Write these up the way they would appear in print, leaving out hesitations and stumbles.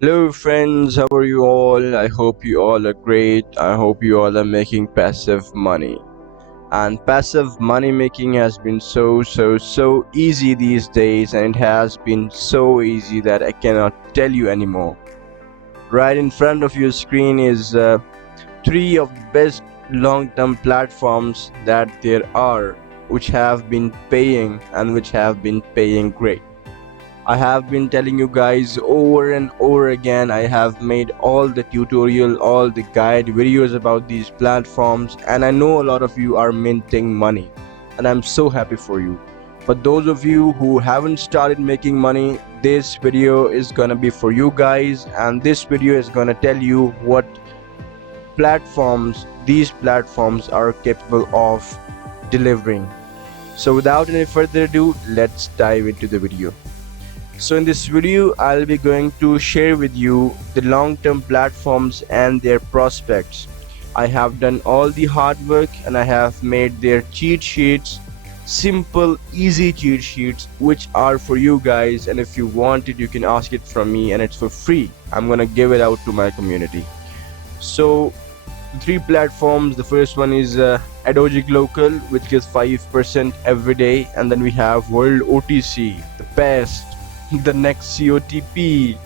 Hello friends, how are you all? I hope you all are great. I hope you all are making passive money. And passive money making has been so easy these days, and it has been so easy that I cannot tell you anymore. Right in front of your screen is three of the best long-term platforms that there are, which have been paying and which have been paying great. I have been telling you guys over and over again. I have made all the tutorial, all the guide videos about these platforms, and I know a lot of you are minting money, and I'm so happy for you. But those of you who haven't started making money, this video is gonna be for you guys, and this video is gonna tell you what platforms these platforms are capable of delivering. So without any further ado, let's dive into the video. So in this video, I'll be going to share with you the long-term platforms and their prospects. I have done all the hard work and I have made their cheat sheets, simple, easy cheat sheets, which are for you guys, and if you want it, you can ask it from me and it's for free. I'm gonna give it out to my community. So the three platforms, the first one is Adogeglocal, which gives 5% every day, and then we have WorldOTC, the best, the next COTP,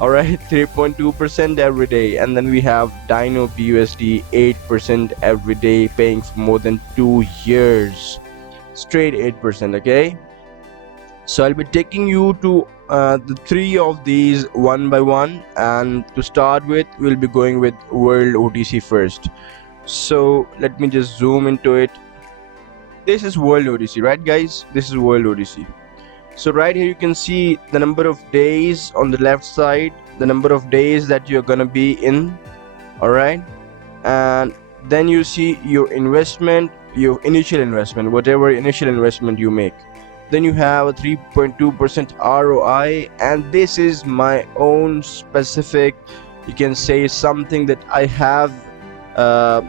alright, 3.2% every day, and then we have Dino BUSD, 8% every day, paying for more than 2 years, straight 8%. Okay, so I'll be taking you to the three of these one by one, and to start with, we'll be going with WorldOTC first. So let me just zoom into it. This is WorldOTC, right guys? This is WorldOTC. So right here you can see the number of days on the left side, the number of days that you're gonna be in, alright, and then you see your investment, your initial investment, whatever initial investment you make. Then you have a 3.2% ROI, and this is my own specific, you can say, something that I have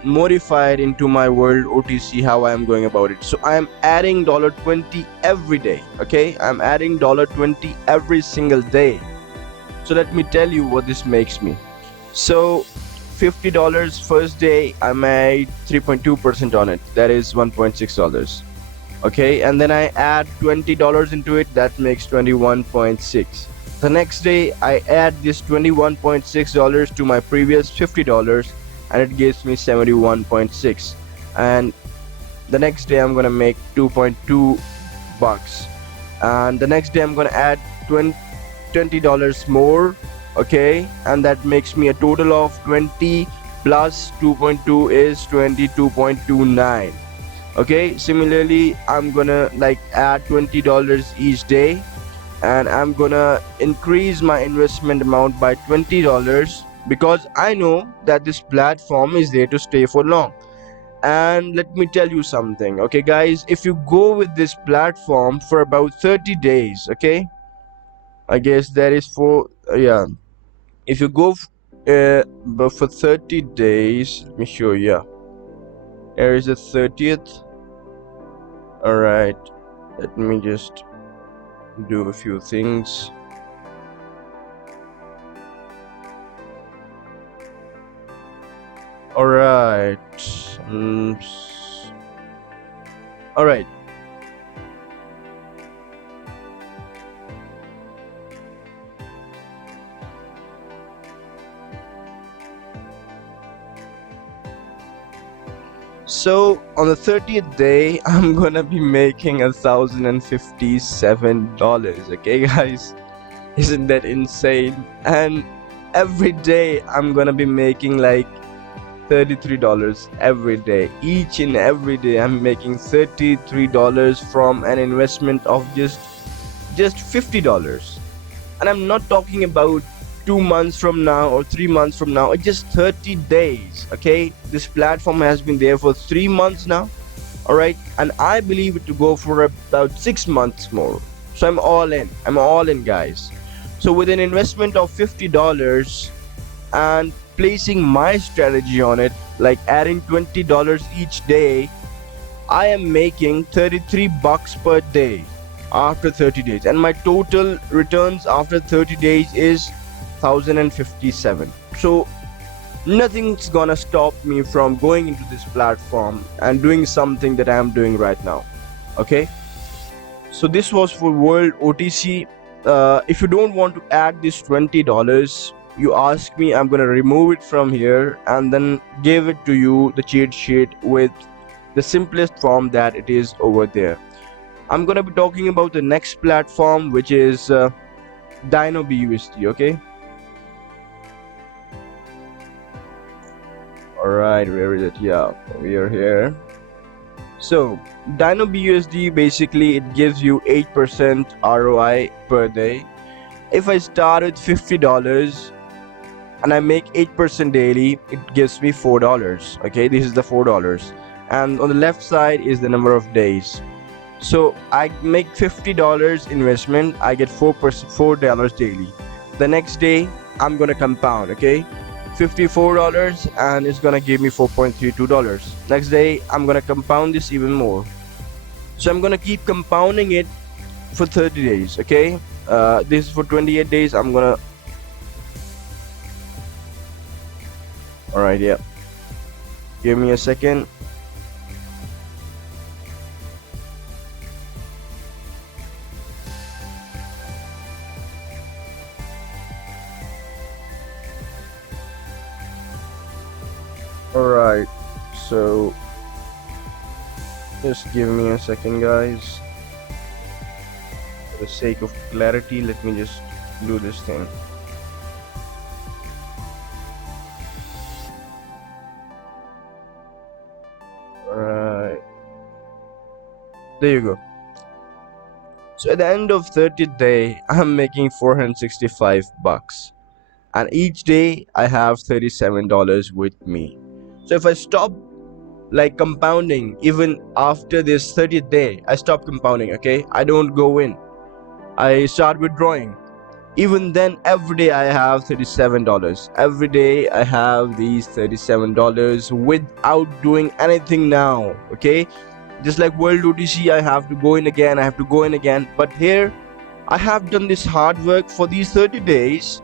modified into my WorldOTC, how I am going about it. So I am adding $20 every day. Okay, I'm adding $20 every single day. So let me tell you what this makes me. So $50 first day, I made 3.2% on it, that is $1.6. Okay, and then I add $20 into it, that makes 21.6. The next day I add this $21.6 to my previous $50, and it gives me 71.6. And the next day I'm gonna make 2.2 bucks, and the next day I'm gonna add $20 more. Okay, and that makes me a total of 20 plus 2.2 is 22.29. Okay, similarly I'm gonna add $20 each day, and I'm gonna increase my investment amount by $20, because I know that this platform is there to stay for long. And let me tell you something, okay guys, if you go with this platform for about 30 days, okay, I guess that is for yeah, if you go but for 30 days, let me show you. Here is the 30th. All right, let me just do a few things. All right, all right. So on the 30th day, I'm gonna be making $1,057. Okay, guys, isn't that insane? And every day I'm gonna be making like $33 every day. Each and every day I'm making $33 from an investment of just $50. And I'm not talking about 2 months from now or 3 months from now, it's just 30 days. Okay, this platform has been there for 3 months now, all right, and I believe it to go for about 6 months more. So I'm all in, guys. So with an investment of $50 and placing my strategy on it, like adding $20 each day, I am making 33 bucks per day after 30 days, and my total returns after 30 days is 1057. So nothing's gonna stop me from going into this platform and doing something that I am doing right now. Okay, so this was for World OTC. If you don't want to add this $20, you ask me, I'm gonna remove it from here and then give it to you, the cheat sheet, with the simplest form that it is over there. I'm gonna be talking about the next platform, which is Dino BUSD. Okay, all right, where is it? Yeah, we are here. So Dino BUSD, basically it gives you 8% ROI per day. If I start with $50 and I make 8% daily, it gives me $4. Okay, this is the $4, and on the left side is the number of days. So I make $50 investment, I get $4 daily. The next day I'm gonna compound. Okay, $54 and it's gonna give me $4.32. Next day I'm gonna compound this even more. So I'm gonna keep compounding it for 30 days. Okay, this is for 28 days. I'm gonna, all right, yeah, give me a second. Alright, so just give me a second, guys. For the sake of clarity, let me just do this thing. Alright, there you go. So at the end of 30th day, I'm making 465 bucks, and each day I have $37 with me. So if I stop like compounding, even after this 30th day, I stop compounding. Okay, I don't go in, I start withdrawing. Even then, every day I have $37. Every day I have these $37 without doing anything now. Okay, just like World OTC, I have to go in again, I have to go in again. But here I have done this hard work for these 30 days,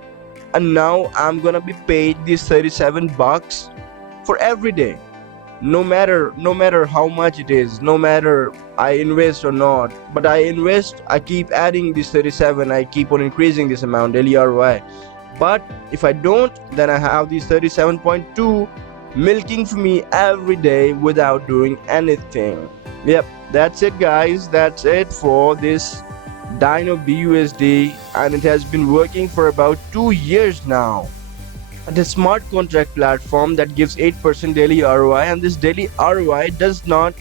and now I'm gonna be paid these 37 bucks for every day, no matter how much it is, no matter I invest or not. But I invest, I keep adding this 37, I keep on increasing this amount, daily ROI. But if I don't, then I have these 37.2 milking for me every day without doing anything. Yep, that's it, guys. That's it for this Dino BUSD, and it has been working for about 2 years now. The smart contract platform that gives 8% daily ROI, and this daily ROI does not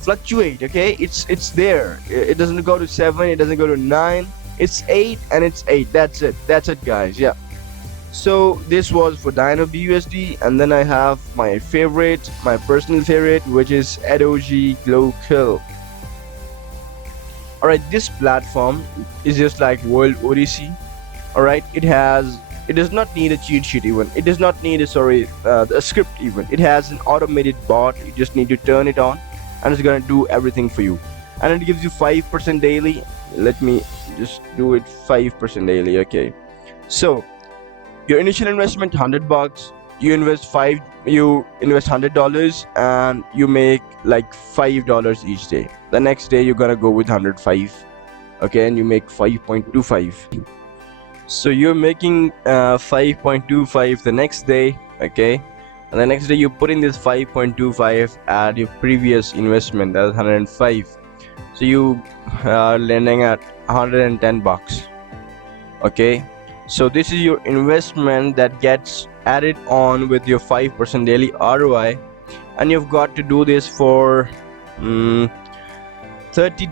fluctuate. Okay, it's there. It doesn't go to 7, it doesn't go to 9, it's 8, and it's 8. That's it, guys. Yeah, so this was for Dino BUSD, and then I have my favorite, my personal favorite, which is Adogeglocal. Alright, this platform is just like World OTC. Alright, it does not need a cheat sheet even. It does not need a script even. It has an automated bot. You just need to turn it on and it's gonna do everything for you. And it gives you 5% daily. Let me just do it 5% daily. Okay, so your initial investment $100, you invest $100 and you make like $5 each day. The next day you're gonna go with 105. Okay, and you make 5.25. So you're making 5.25 the next day. Okay, and the next day you put in this 5.25 at your previous investment, that's 105. So you are landing at 110 bucks. Okay, so this is your investment that gets added on with your 5% daily ROI, and you've got to do this for 30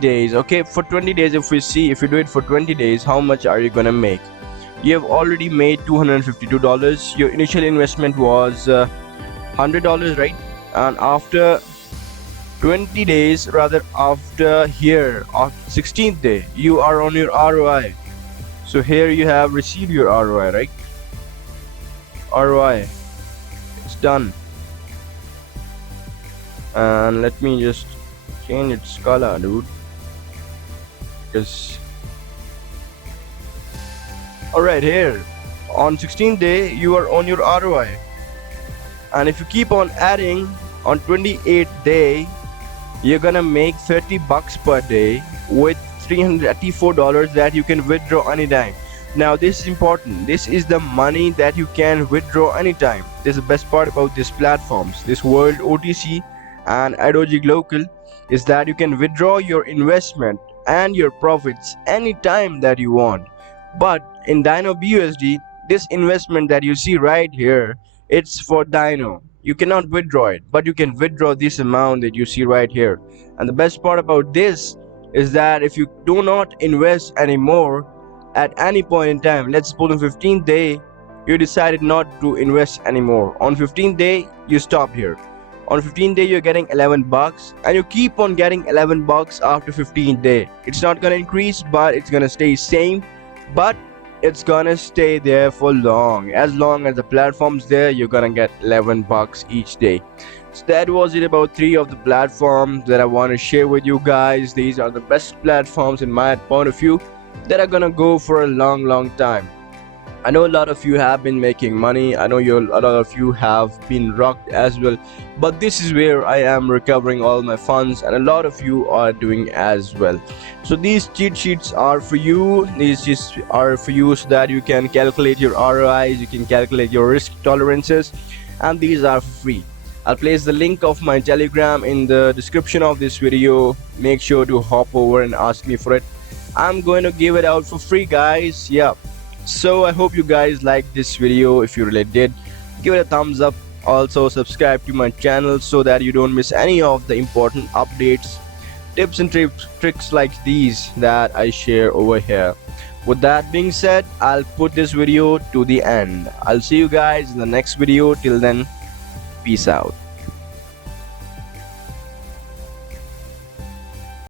days. Okay, for 20 days, if you do it for 20 days, how much are you gonna make? You have already made $252. Your initial investment was $100, right? And after 20 days, rather after here, on 16th day, you are on your ROI. So here you have received your ROI, right? ROI, it's done. And let me just change its color, dude, because alright, here On 16th day you are on your ROI, and if you keep on adding, on 28th day you're gonna make 30 bucks per day with $384 that you can withdraw anytime. Now this is important, this is the money that you can withdraw anytime. This is the best part about these platforms, this WorldOTC and Adogeglocal, is that you can withdraw your investment and your profits anytime that you want. But in Dino BUSD, this investment that you see right here, it's for Dino. You cannot withdraw it, but you can withdraw this amount that you see right here. And the best part about this is that if you do not invest anymore at any point in time, let's suppose on 15th day you decided not to invest anymore, on 15th day you stop here, on 15th day you're getting 11 bucks, and you keep on getting 11 bucks after 15th day. It's not gonna increase, but it's gonna stay same, but it's gonna stay there for long as the platform's there. You're gonna get 11 bucks each day. So that was it about 3 of the platforms that I want to share with you guys. These are the best platforms in my point of view that are gonna go for a long time. I know a lot of you have been making money, I know a lot of you have been rocked as well, but this is where I am recovering all my funds, and a lot of you are doing as well. So these cheat sheets are for you, so that you can calculate your ROIs, you can calculate your risk tolerances, and these are free. I'll place the link of my Telegram in the description of this video. Make sure to hop over and ask me for it. I'm going to give it out for free, guys. Yeah. So I hope you guys liked this video. If you really did, give it a thumbs up. Also subscribe to my channel so that you don't miss any of the important updates, tips and tricks like these that I share over here. With that being said, I'll put this video to the end. I'll see you guys in the next video. Till then, peace out.